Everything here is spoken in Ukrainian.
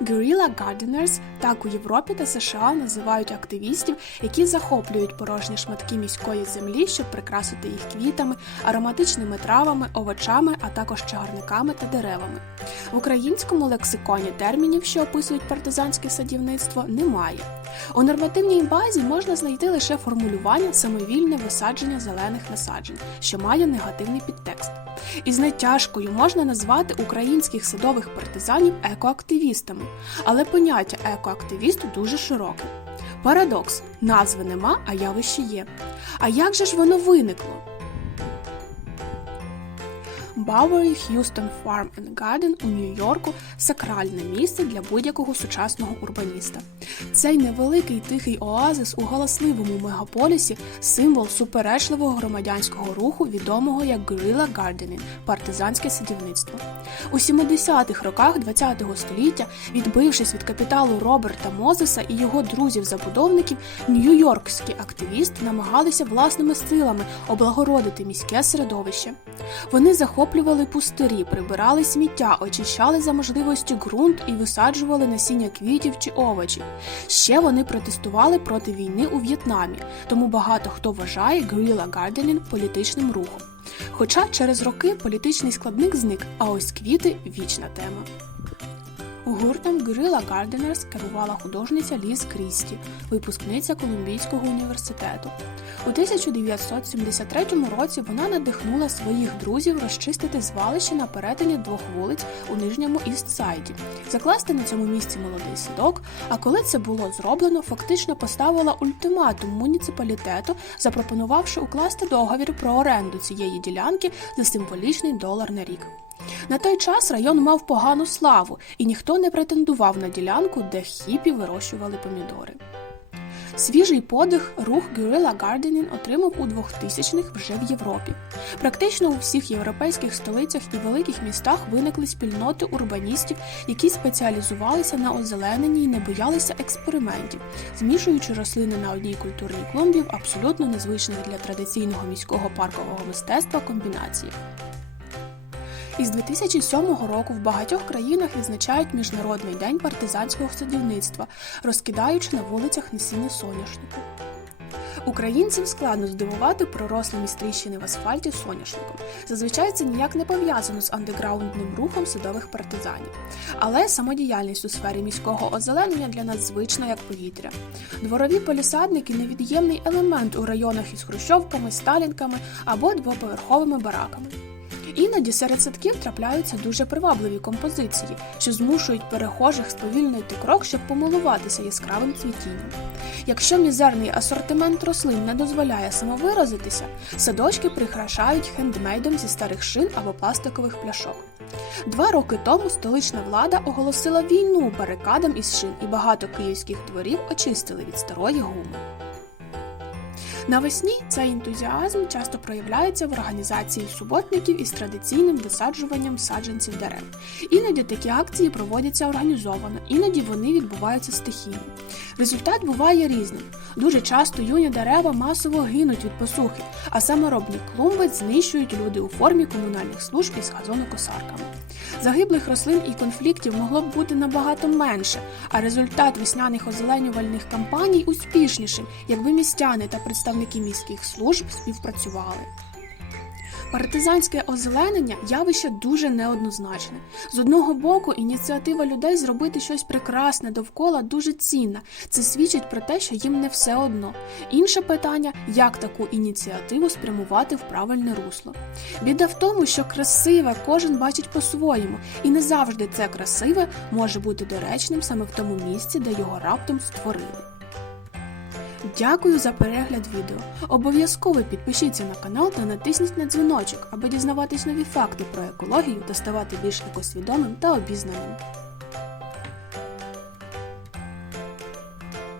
Guerrilla Gardeners так у Європі та США називають активістів, які захоплюють порожні шматки міської землі, щоб прикрасити їх квітами, ароматичними травами, овочами, а також чагарниками та деревами. В українському лексиконі термінів, що описують партизанське садівництво, немає. У нормативній базі можна знайти лише формулювання самовільне висадження зелених насаджень, що має негативний підтекст. Із натяжкою можна назвати українських садових партизанів екоактивістами, але поняття екоактивіст дуже широке. Парадокс назви нема, а явище є. А як же ж воно виникло? Bowery Houston Farm and Garden у Нью-Йорку сакральне місце для будь-якого сучасного урбаніста. Цей невеликий тихий оазис у галасливому мегаполісі символ суперечливого громадянського руху, відомого як Guerrilla Gardening – партизанське садівництво. У 70-х роках ХХ століття, відбившись від капіталу Роберта Мозеса і його друзів-забудовників, нью-йоркські активісти намагалися власними силами облагородити міське середовище. Вони захоплювали пустирі, прибирали сміття, очищали за можливості ґрунт і висаджували насіння квітів чи овочів. Ще вони протестували проти війни у В'єтнамі, тому багато хто вважає Guerrilla Gardening політичним рухом. Хоча через роки політичний складник зник, а ось квіти вічна тема. Гуртом Guerrilla Gardeners керувала художниця Ліз Крісті, випускниця Колумбійського університету. У 1973 році вона надихнула своїх друзів розчистити звалище на перетині двох вулиць у нижньому Істсайді, закласти на цьому місці молодий садок. А коли це було зроблено, фактично поставила ультиматум муніципалітету, запропонувавши укласти договір про оренду цієї ділянки за символічний долар на рік. На той час район мав погану славу, і ніхто не претендував на ділянку, де хіпі вирощували помідори. Свіжий подих рух Guerrilla Gardening отримав у 2000-х вже в Європі. Практично у всіх європейських столицях і великих містах виникли спільноти урбаністів, які спеціалізувалися на озелененні і не боялися експериментів, змішуючи рослини на одній культурній клумбі в абсолютно незвичних для традиційного міського паркового мистецтва комбінаціях. Із 2007 року в багатьох країнах відзначають Міжнародний день партизанського садівництва, розкидаючи на вулицях насіння соняшнику. Українців складно здивувати пророслими тріщини в асфальті соняшником. Зазвичай це ніяк не пов'язано з андеграундним рухом садових партизанів. Але самодіяльність у сфері міського озеленення для нас звична як повітря. Дворові полісадники невід'ємний елемент у районах із хрущовками, сталінками або двоповерховими бараками. Іноді серед садків трапляються дуже привабливі композиції, що змушують перехожих сповільнити крок, щоб помилуватися яскравим цвітінням. Якщо мізерний асортимент рослин не дозволяє самовиразитися, садочки прикрашають хендмейдом зі старих шин або пластикових пляшок. Два роки тому столична влада оголосила війну барикадам із шин, і багато київських дворів очистили від старої гуми. Навесні цей ентузіазм часто проявляється в організації суботників із традиційним висаджуванням саджанців дерев. Іноді такі акції проводяться організовано, іноді вони відбуваються стихійно. Результат буває різним. Дуже часто юні дерева масово гинуть від посухи, а саморобні клумби знищують люди у формі комунальних служб із газонокосарками. Загиблих рослин і конфліктів могло б бути набагато менше, а результат весняних озеленювальних кампаній успішнішим, якби містяни та представники міських служб співпрацювали. Партизанське озеленення явище дуже неоднозначне. З одного боку, ініціатива людей зробити щось прекрасне довкола дуже цінна. Це свідчить про те, що їм не все одно. Інше питання, як таку ініціативу спрямувати в правильне русло. Біда в тому, що красиве кожен бачить по-своєму, і не завжди це красиве може бути доречним саме в тому місці, де його раптом створили. Дякую за перегляд відео. Обов'язково підпишіться на канал та натисніть на дзвіночок, аби дізнаватись нові факти про екологію та ставати більш екосвідомим та обізнаним.